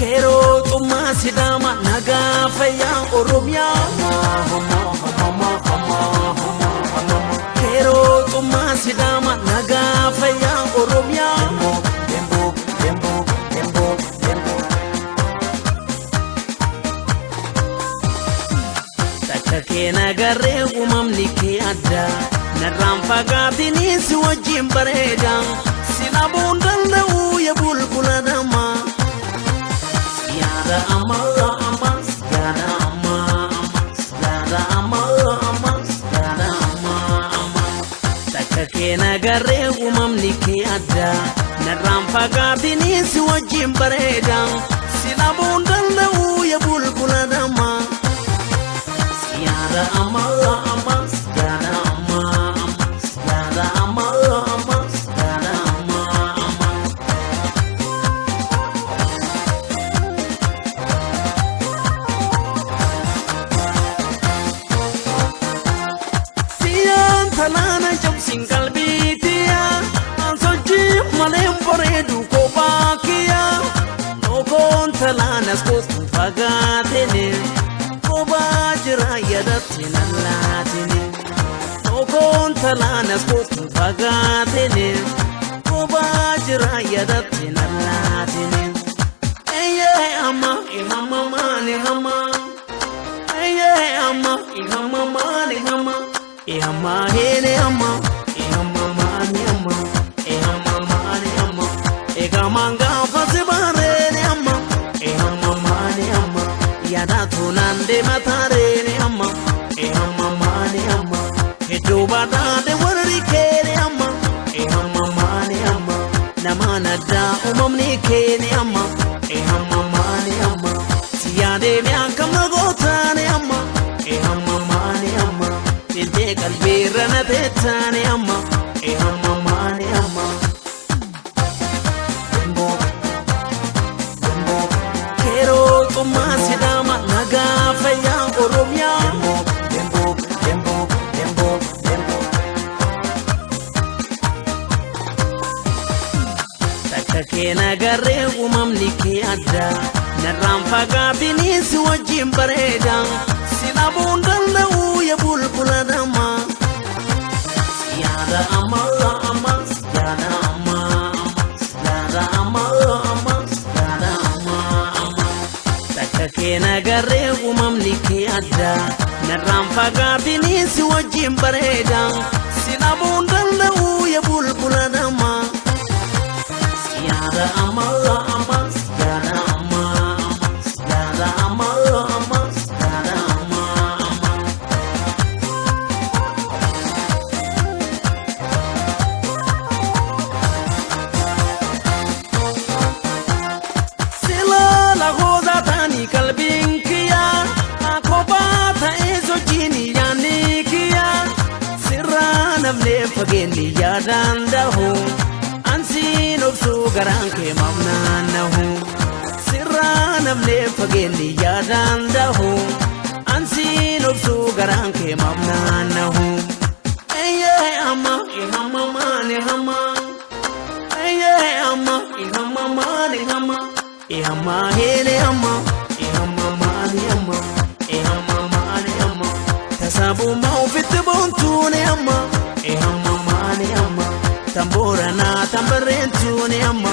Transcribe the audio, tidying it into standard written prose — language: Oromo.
Kero tuma sidama naga faya oromia. Kero tuma sidama naga faya oromia. Takake nagare umamni ke ada. Naramfagati si wajim bareda. Sinabundan na uya bulbula dama. Yada ama. Takake nagare umamni ke ada. Naramfagati si wajim bareda. Sinabundan na uya bulbula dama. Yada ama. Talana jam single bitia ansoji malem poredu ko bakia no kon talana skos fagatene ko bajra yadatina latine no kon talana skos fagatene ko bajra yadatina latine eye ama ihama mani hama eye ama ihama mani hama Ehama hene ama, ehama mani ama, ehama mani ama, egamanga fasibare ne ama, ehama mani ama, yada tunande matare ne ama, ehama mani ama, hedubada de wari kene ama, ehama mani ama, namana da umamni kene ama, ehama mani ama, siyade miakam gota ne ama, ehama mani ama. Kalbira na petani amma, amma mani amma. Kero tuma sidama naga faya oromia. Takake nagare umamni ke ada. Naramfagati si wajim bareda. Sinabundan na uya bulbula dama. Yada ama. Takake nagare umamni ke ada. Naramfagati si wajim bareda. Sinabundan na uya bulbula dama. Yada ama. Fageni yadandahu ansin obsu garanke mamnanahu sirranamne fageni yadandahu ansin obsu garanke mamnanahu eye ama ihama mani hama eye ama ihama mani hama ihama hele ama ihama mani hama ihama mani hama tasabu maufit buntune ama Ehama mani amma, tambora na tambarentu ne amma.